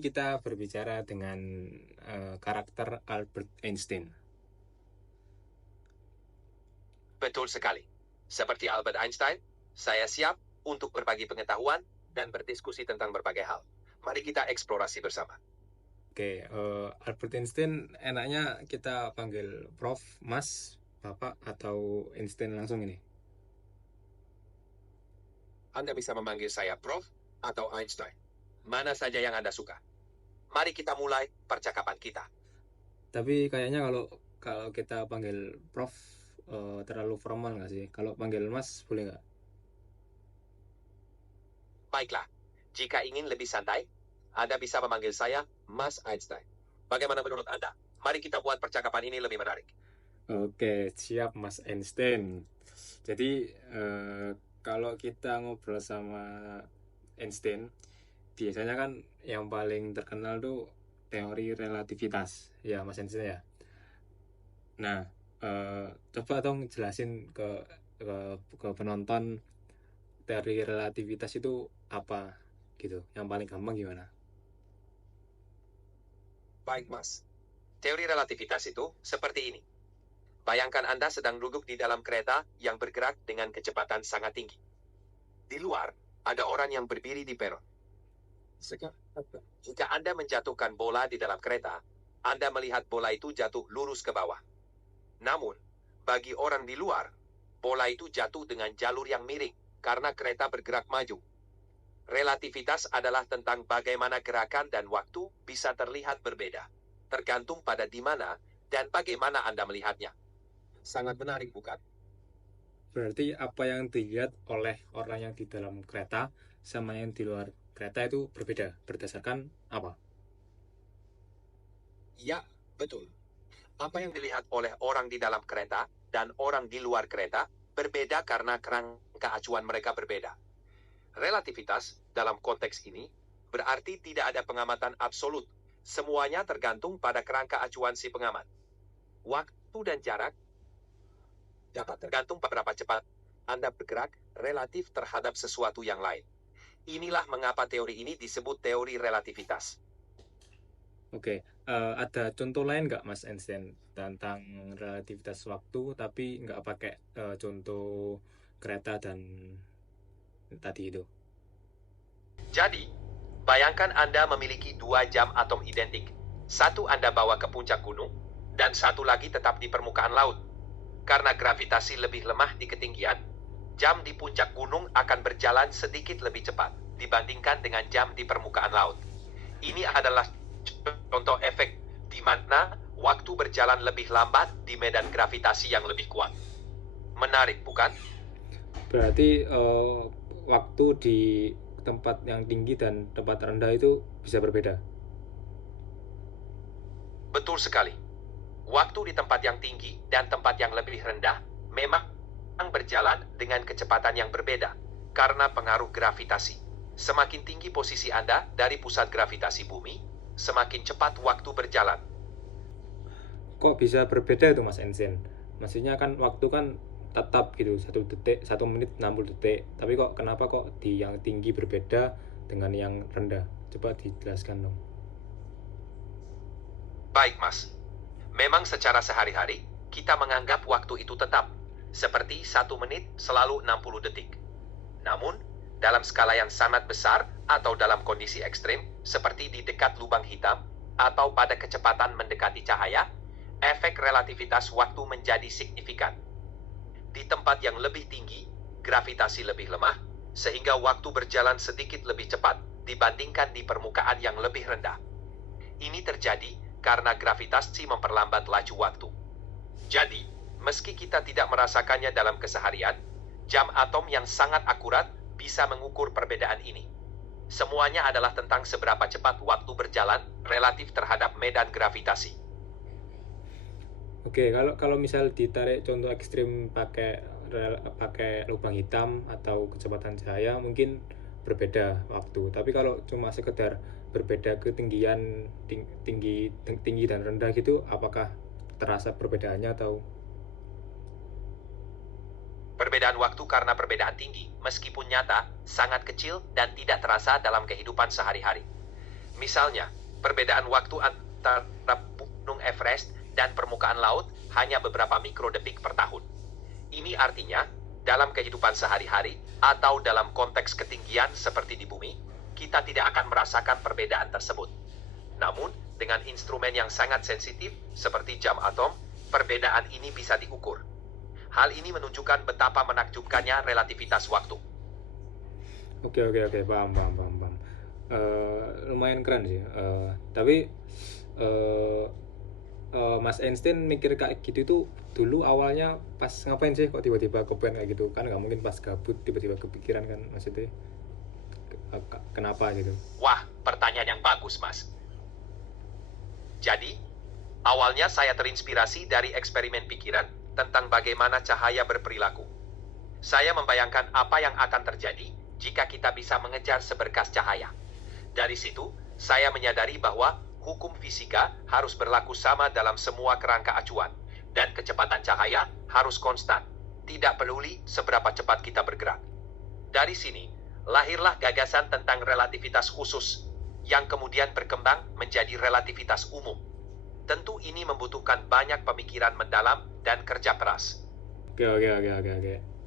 ini kita berbicara dengan karakter Albert Einstein. Betul sekali. Seperti Albert Einstein, saya siap untuk berbagi pengetahuan dan berdiskusi tentang berbagai hal. Mari kita eksplorasi bersama. Oke, Albert Einstein enaknya kita panggil Prof, Mas, Bapak, atau Einstein langsung ini? Anda bisa memanggil saya Prof atau Einstein. Mana saja yang Anda suka. Mari kita mulai percakapan kita. Tapi kayaknya kalau kita panggil Prof terlalu formal nggak sih? Kalau panggil Mas boleh nggak? Baiklah, jika ingin lebih santai, Anda bisa memanggil saya Mas Einstein. Bagaimana menurut Anda? Mari kita buat percakapan ini lebih menarik. Oke, siap Mas Einstein. Jadi kalau kita ngobrol sama Einstein, biasanya kan yang paling terkenal tuh teori relativitas, ya Mas Einstein ya. Nah, coba dong jelasin ke penonton teori relativitas itu apa gitu. Yang paling gampang gimana? Baik, Mas. Teori relativitas itu seperti ini. Bayangkan Anda sedang duduk di dalam kereta yang bergerak dengan kecepatan sangat tinggi. Di luar, ada orang yang berdiri di peron. Jika Anda menjatuhkan bola di dalam kereta, Anda melihat bola itu jatuh lurus ke bawah. Namun, bagi orang di luar, bola itu jatuh dengan jalur yang miring karena kereta bergerak maju. Relativitas adalah tentang bagaimana gerakan dan waktu bisa terlihat berbeda, tergantung pada di mana dan bagaimana Anda melihatnya. Sangat menarik, bukan? Berarti apa yang dilihat oleh orang yang di dalam kereta sama yang di luar kereta itu berbeda berdasarkan apa? Ya, betul. Apa yang dilihat oleh orang di dalam kereta dan orang di luar kereta berbeda karena kerangka acuan mereka berbeda. Relativitas dalam konteks ini berarti tidak ada pengamatan absolut. Semuanya tergantung pada kerangka acuan si pengamat. Waktu dan jarak dapat tergantung berapa cepat Anda bergerak relatif terhadap sesuatu yang lain. Inilah mengapa teori ini disebut teori relativitas. Oke, ada contoh lain nggak Mas Einstein tentang relativitas waktu tapi nggak pakai contoh kereta dan tadi itu? Jadi, bayangkan Anda memiliki 2 jam atom identik. Satu Anda bawa ke puncak gunung, dan satu lagi tetap di permukaan laut. Karena gravitasi lebih lemah di ketinggian, jam di puncak gunung akan berjalan sedikit lebih cepat dibandingkan dengan jam di permukaan laut. Ini adalah contoh efek di mana waktu berjalan lebih lambat di medan gravitasi yang lebih kuat. Menarik, bukan? Berarti waktu di tempat yang tinggi dan tempat rendah itu bisa berbeda. Betul sekali. Waktu di tempat yang tinggi dan tempat yang lebih rendah memang berjalan dengan kecepatan yang berbeda karena pengaruh gravitasi. Semakin tinggi posisi Anda dari pusat gravitasi bumi, semakin cepat waktu berjalan. Kok bisa berbeda itu Mas Einstein? Maksudnya kan waktu kan tetap gitu 1 detik 1 menit 60 detik, tapi kenapa kok di yang tinggi berbeda dengan yang rendah? Coba dijelaskan dong. Baik, Mas. Memang secara sehari-hari, kita menganggap waktu itu tetap, seperti 1 menit selalu 60 detik. Namun, dalam skala yang sangat besar atau dalam kondisi ekstrim, seperti di dekat lubang hitam atau pada kecepatan mendekati cahaya, efek relativitas waktu menjadi signifikan. Di tempat yang lebih tinggi, gravitasi lebih lemah, sehingga waktu berjalan sedikit lebih cepat dibandingkan di permukaan yang lebih rendah. Ini terjadi karena gravitasi memperlambat laju waktu. Jadi, meski kita tidak merasakannya dalam keseharian, jam atom yang sangat akurat bisa mengukur perbedaan ini. Semuanya adalah tentang seberapa cepat waktu berjalan relatif terhadap medan gravitasi. Oke, kalau misal ditarik contoh ekstrim pakai lubang hitam atau kecepatan cahaya mungkin berbeda waktu. Tapi kalau cuma sekedar berbeda ketinggian tinggi dan rendah gitu, apakah terasa perbedaannya atau? Perbedaan waktu karena perbedaan tinggi, meskipun nyata, sangat kecil dan tidak terasa dalam kehidupan sehari-hari. Misalnya, perbedaan waktu antara gunung Everest dan permukaan laut hanya beberapa mikrodetik per tahun. Ini artinya, dalam kehidupan sehari-hari atau dalam konteks ketinggian seperti di bumi, kita tidak akan merasakan perbedaan tersebut. Namun, dengan instrumen yang sangat sensitif seperti jam atom, perbedaan ini bisa diukur. Hal ini menunjukkan betapa menakjubkannya relativitas waktu. Oke, paham. Lumayan keren sih. Tapi Mas Einstein mikir kayak gitu tuh dulu awalnya pas ngapain sih kok tiba-tiba kepengen kayak gitu? Kan nggak mungkin pas gabut tiba-tiba kepikiran kan, maksudnya kenapa gitu? Wah, pertanyaan yang bagus, Mas. Jadi, awalnya saya terinspirasi dari eksperimen pikiran tentang bagaimana cahaya berperilaku. Saya membayangkan apa yang akan terjadi jika kita bisa mengejar seberkas cahaya. Dari situ, saya menyadari bahwa hukum fisika harus berlaku sama dalam semua kerangka acuan, dan kecepatan cahaya harus konstan, tidak peduli seberapa cepat kita bergerak. Dari sini, lahirlah gagasan tentang relativitas khusus, yang kemudian berkembang menjadi relativitas umum. Tentu ini membutuhkan banyak pemikiran mendalam dan kerja keras. Oke.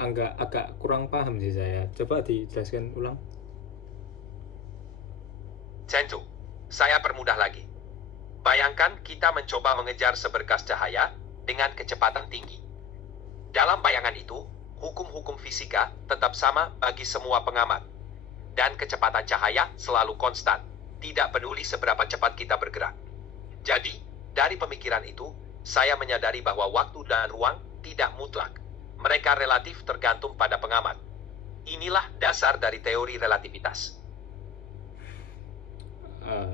Agak kurang paham sih saya. Coba dijelaskan ulang. Tentu, saya permudah lagi. Bayangkan kita mencoba mengejar seberkas cahaya dengan kecepatan tinggi. Dalam bayangan itu, hukum-hukum fisika tetap sama bagi semua pengamat. Dan kecepatan cahaya selalu konstan, tidak peduli seberapa cepat kita bergerak. Jadi, dari pemikiran itu, saya menyadari bahwa waktu dan ruang tidak mutlak. Mereka relatif tergantung pada pengamat. Inilah dasar dari teori relativitas.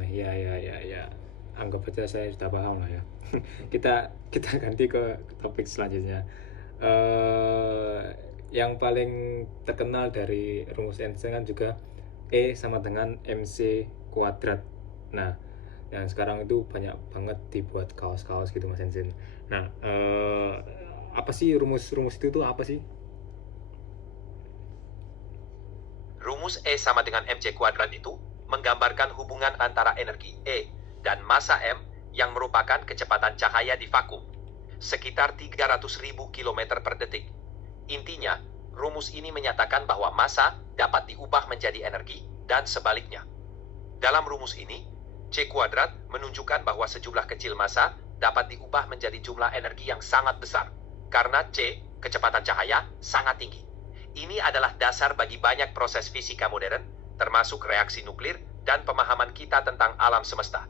Ya. Anggap aja saya sudah paham lah ya. kita ganti ke topik selanjutnya. Yang paling terkenal dari rumus Einstein kan juga E sama dengan MC kuadrat. Nah, yang sekarang itu banyak banget dibuat kaos-kaos gitu Mas Einstein. Nah, apa sih rumus itu tuh apa sih? Rumus E sama dengan mc kuadrat itu menggambarkan hubungan antara energi E dan massa M yang merupakan kecepatan cahaya di vakum, sekitar 300.000 km per detik. Intinya, rumus ini menyatakan bahwa massa dapat diubah menjadi energi dan sebaliknya. Dalam rumus ini, C kuadrat menunjukkan bahwa sejumlah kecil massa dapat diubah menjadi jumlah energi yang sangat besar, karena C, kecepatan cahaya, sangat tinggi. Ini adalah dasar bagi banyak proses fisika modern, termasuk reaksi nuklir dan pemahaman kita tentang alam semesta.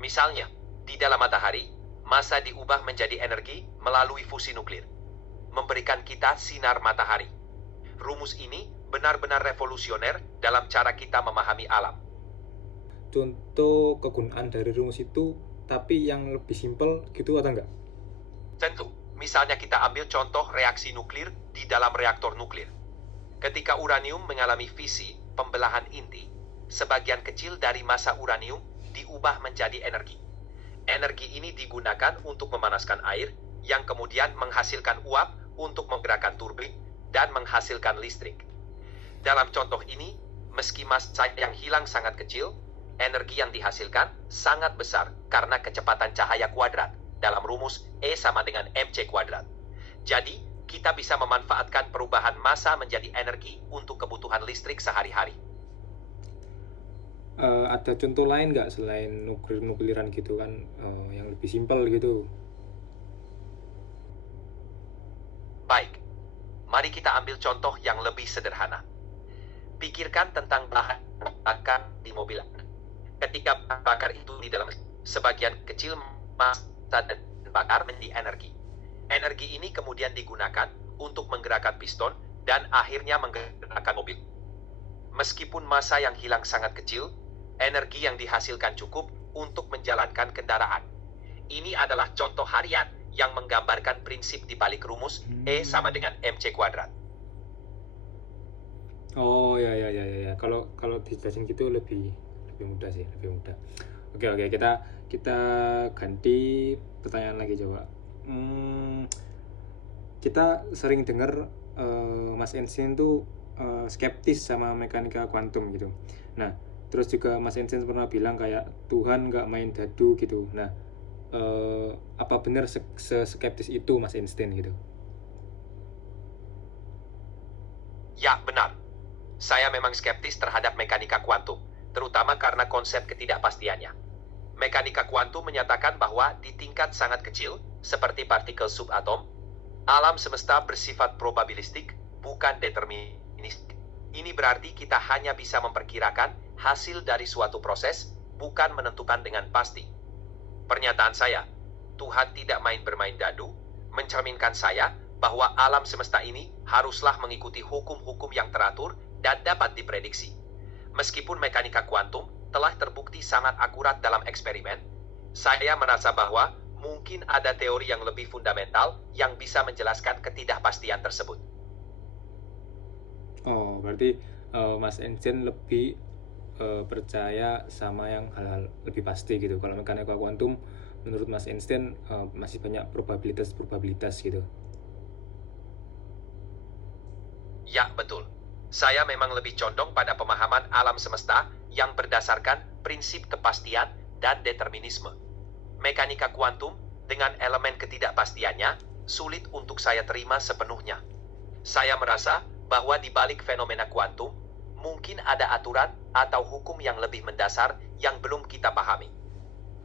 Misalnya, di dalam matahari, massa diubah menjadi energi melalui fusi nuklir, memberikan kita sinar matahari. Rumus ini benar-benar revolusioner dalam cara kita memahami alam. Contoh kegunaan dari rumus itu, tapi yang lebih simpel gitu atau enggak? Tentu, misalnya kita ambil contoh reaksi nuklir di dalam reaktor nuklir. Ketika uranium mengalami fisi, pembelahan inti, sebagian kecil dari massa uranium diubah menjadi energi. Energi ini digunakan untuk memanaskan air, yang kemudian menghasilkan uap untuk menggerakkan turbin dan menghasilkan listrik. Dalam contoh ini, meski massa yang hilang sangat kecil, energi yang dihasilkan sangat besar karena kecepatan cahaya kuadrat dalam rumus E sama dengan mc kuadrat. Jadi, kita bisa memanfaatkan perubahan massa menjadi energi untuk kebutuhan listrik sehari-hari. Ada contoh lain nggak selain nukliran gitu kan, yang lebih simpel gitu? Baik, mari kita ambil contoh yang lebih sederhana. Pikirkan tentang bahan bakar di mobil Anda. Ketika bahan bakar itu di dalam sebagian kecil massa dan bakar menjadi energi. Energi ini kemudian digunakan untuk menggerakkan piston dan akhirnya menggerakkan mobil. Meskipun massa yang hilang sangat kecil, energi yang dihasilkan cukup untuk menjalankan kendaraan. Ini adalah contoh harian yang menggambarkan prinsip di balik rumus E sama dengan mc kuadrat. Oh ya. Kalau dijelasin gitu lebih mudah sih, lebih mudah. Oke, kita ganti pertanyaan lagi coba. Kita sering dengar Mas Einstein tuh skeptis sama mekanika kuantum gitu. Nah, Terus juga Mas Einstein pernah bilang kayak Tuhan nggak main dadu gitu. Nah, apa benar skeptis itu Mas Einstein gitu? Ya, benar. Saya memang skeptis terhadap mekanika kuantum, terutama karena konsep ketidakpastiannya. Mekanika kuantum menyatakan bahwa di tingkat sangat kecil, seperti partikel subatom, alam semesta bersifat probabilistik, bukan deterministik. Ini berarti kita hanya bisa memperkirakan hasil dari suatu proses, bukan menentukan dengan pasti. Pernyataan saya, Tuhan tidak main bermain dadu, mencerminkan saya bahwa alam semesta ini haruslah mengikuti hukum-hukum yang teratur dan dapat diprediksi. Meskipun mekanika kuantum telah terbukti sangat akurat dalam eksperimen, saya merasa bahwa mungkin ada teori yang lebih fundamental yang bisa menjelaskan ketidakpastian tersebut. Oh, berarti Mas Einstein lebih percaya sama yang hal-hal lebih pasti gitu. Kalau mekanika kuantum, menurut Mas Einstein masih banyak probabilitas gitu. Ya, betul. Saya memang lebih condong pada pemahaman alam semesta yang berdasarkan prinsip kepastian dan determinisme. Mekanika kuantum dengan elemen ketidakpastiannya sulit untuk saya terima sepenuhnya. Saya merasa bahwa di balik fenomena kuantum mungkin ada aturan atau hukum yang lebih mendasar yang belum kita pahami.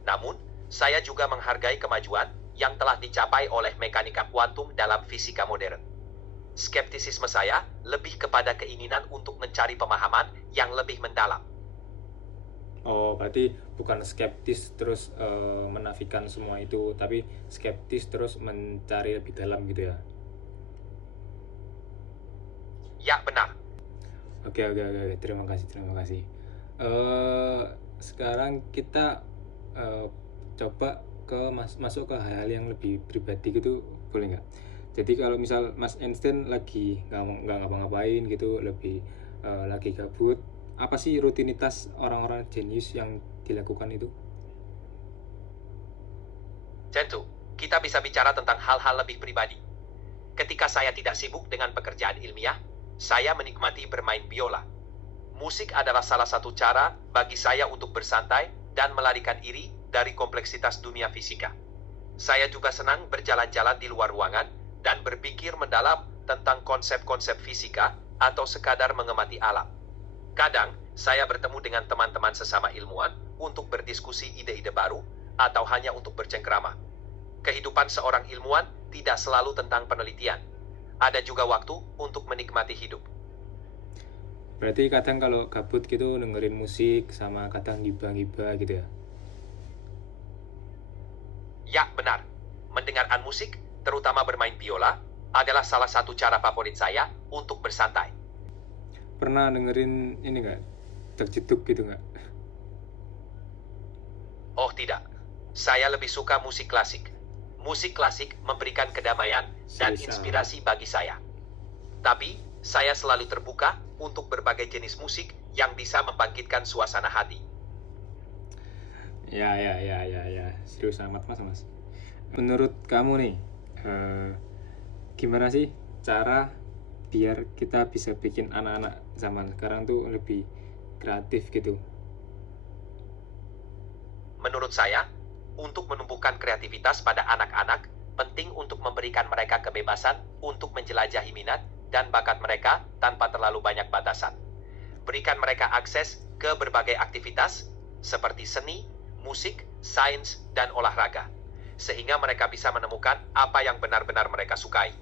Namun, saya juga menghargai kemajuan yang telah dicapai oleh mekanika kuantum dalam fisika modern. Skeptisisme saya lebih kepada keinginan untuk mencari pemahaman yang lebih mendalam. Oh, berarti bukan skeptis terus menafikan semua itu, tapi skeptis terus mencari lebih dalam gitu ya? Ya, benar. Oke, terima kasih. Sekarang kita coba masuk ke hal-hal yang lebih pribadi gitu, boleh nggak? Jadi kalau misal Mas Einstein lagi nggak ngapa-ngapain gitu, lagi gabut, apa sih rutinitas orang-orang jenius yang dilakukan itu? Tentu, kita bisa bicara tentang hal-hal lebih pribadi. Ketika saya tidak sibuk dengan pekerjaan ilmiah, saya menikmati bermain biola. Musik adalah salah satu cara bagi saya untuk bersantai dan melarikan diri dari kompleksitas dunia fisika. Saya juga senang berjalan-jalan di luar ruangan dan berpikir mendalam tentang konsep-konsep fisika atau sekadar mengamati alam. Kadang, saya bertemu dengan teman-teman sesama ilmuwan untuk berdiskusi ide-ide baru atau hanya untuk bercengkrama. Kehidupan seorang ilmuwan tidak selalu tentang penelitian. Ada juga waktu untuk menikmati hidup. Berarti kadang kalau gabut gitu dengerin musik sama kadang ngibah-ngibah gitu ya? Ya, benar. Mendengarkan musik, terutama bermain biola, adalah salah satu cara favorit saya untuk bersantai. Pernah dengerin ini nggak? Jeduk gitu nggak? Oh tidak, saya lebih suka musik klasik. Musik klasik memberikan kedamaian dan inspirasi bagi saya. Tapi, saya selalu terbuka untuk berbagai jenis musik yang bisa membangkitkan suasana hati. Ya. Serius amat mas. Menurut kamu nih, gimana sih cara biar kita bisa bikin anak-anak zaman sekarang tuh lebih kreatif gitu? Menurut saya, untuk menumbuhkan kreativitas pada anak-anak, penting untuk memberikan mereka kebebasan untuk menjelajahi minat dan bakat mereka tanpa terlalu banyak batasan. Berikan mereka akses ke berbagai aktivitas seperti seni, musik, sains, dan olahraga, sehingga mereka bisa menemukan apa yang benar-benar mereka sukai.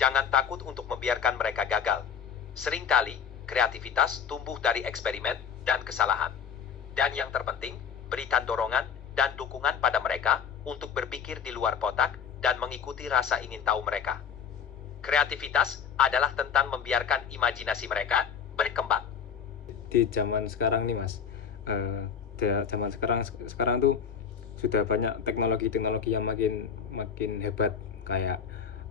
Jangan takut untuk membiarkan mereka gagal. Seringkali, kreativitas tumbuh dari eksperimen dan kesalahan. Dan yang terpenting, berikan dorongan dan dukungan pada mereka untuk berpikir di luar kotak dan mengikuti rasa ingin tahu mereka. Kreativitas adalah tentang membiarkan imajinasi mereka berkembang. Di zaman sekarang nih mas, zaman sekarang tuh sudah banyak teknologi yang makin hebat, kayak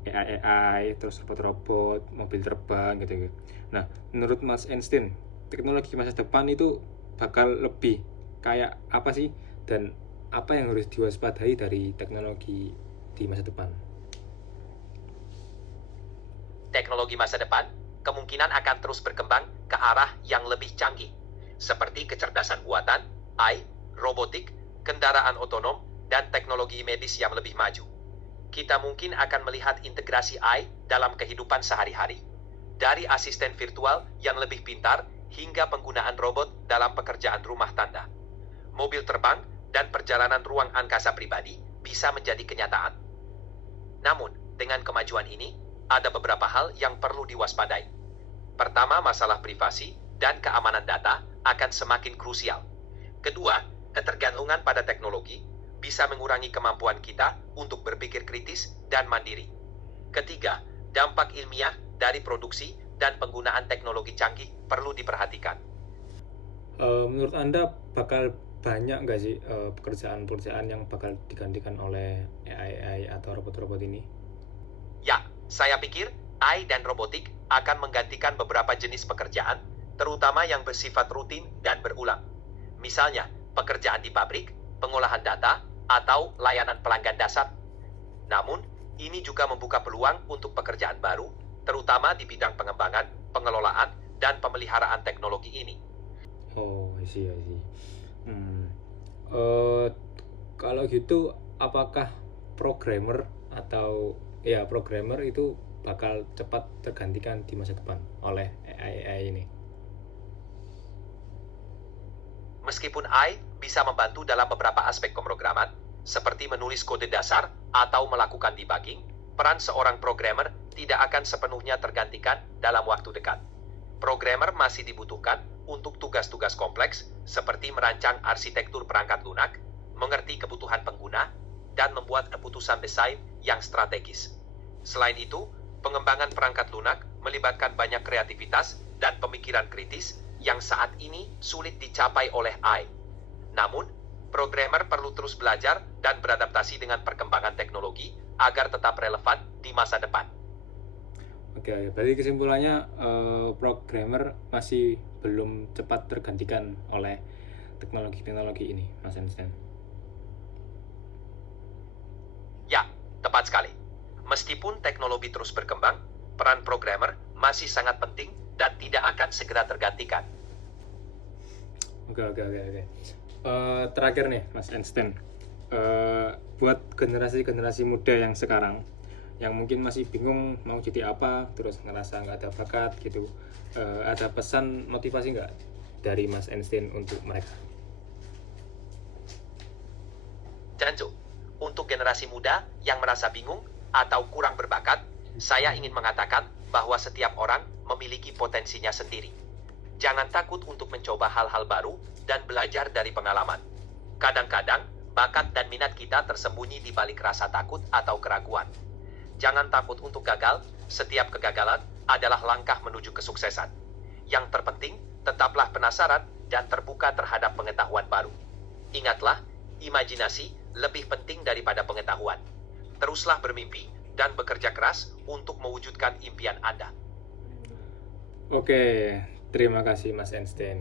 AI, terus robot-robot, mobil terbang gitu. Nah, menurut Mas Einstein, teknologi masa depan itu bakal lebih kayak apa sih, dan apa yang harus diwaspadai dari teknologi di masa depan? Teknologi masa depan kemungkinan akan terus berkembang ke arah yang lebih canggih. seperti kecerdasan buatan, AI, robotik, kendaraan otonom, dan teknologi medis yang lebih maju. Kita mungkin akan melihat integrasi AI dalam kehidupan sehari-hari, dari asisten virtual yang lebih pintar hingga penggunaan robot dalam pekerjaan rumah tangga. Mobil terbang dan perjalanan ruang angkasa pribadi bisa menjadi kenyataan. Namun, dengan kemajuan ini, ada beberapa hal yang perlu diwaspadai. Pertama, masalah privasi dan keamanan data akan semakin krusial. Kedua, ketergantungan pada teknologi bisa mengurangi kemampuan kita untuk berpikir kritis dan mandiri. Ketiga, dampak ilmiah dari produksi dan penggunaan teknologi canggih perlu diperhatikan. Menurut Anda bakal banyak nggak sih pekerjaan-pekerjaan yang bakal digantikan oleh AI atau robot-robot ini? Ya, saya pikir AI dan robotik akan menggantikan beberapa jenis pekerjaan, terutama yang bersifat rutin dan berulang. Misalnya, pekerjaan di pabrik, pengolahan data, atau layanan pelanggan dasar. Namun, ini juga membuka peluang untuk pekerjaan baru, terutama di bidang pengembangan, pengelolaan, dan pemeliharaan teknologi ini. Oh, I see. Kalau gitu, apakah programmer programmer itu bakal cepat tergantikan di masa depan oleh AI ini? Meskipun AI bisa membantu dalam beberapa aspek pemrograman, seperti menulis kode dasar atau melakukan debugging, peran seorang programmer tidak akan sepenuhnya tergantikan dalam waktu dekat. Programmer masih dibutuhkan untuk tugas-tugas kompleks seperti merancang arsitektur perangkat lunak, mengerti kebutuhan pengguna, dan membuat keputusan desain yang strategis. Selain itu, pengembangan perangkat lunak melibatkan banyak kreativitas dan pemikiran kritis yang saat ini sulit dicapai oleh AI. Namun, programmer perlu terus belajar dan beradaptasi dengan perkembangan teknologi agar tetap relevan di masa depan. Oke, berarti kesimpulannya programmer masih belum cepat tergantikan oleh teknologi-teknologi ini, Mas Einstein. Ya, tepat sekali. Meskipun teknologi terus berkembang, peran programmer masih sangat penting dan tidak akan segera tergantikan. Oke. Terakhir nih, Mas Einstein, buat generasi muda yang sekarang, yang mungkin masih bingung mau jadi apa, terus ngerasa nggak ada bakat gitu, ada pesan motivasi nggak dari Mas Einstein untuk mereka? Janjo, untuk generasi muda yang merasa bingung atau kurang berbakat, saya ingin mengatakan bahwa setiap orang memiliki potensinya sendiri. Jangan takut untuk mencoba hal-hal baru dan belajar dari pengalaman. Kadang-kadang, bakat dan minat kita tersembunyi di balik rasa takut atau keraguan. Jangan takut untuk gagal, setiap kegagalan adalah langkah menuju kesuksesan. Yang terpenting, tetaplah penasaran dan terbuka terhadap pengetahuan baru. Ingatlah, imajinasi lebih penting daripada pengetahuan. Teruslah bermimpi dan bekerja keras untuk mewujudkan impian Anda. Oke, terima kasih Mas Einstein.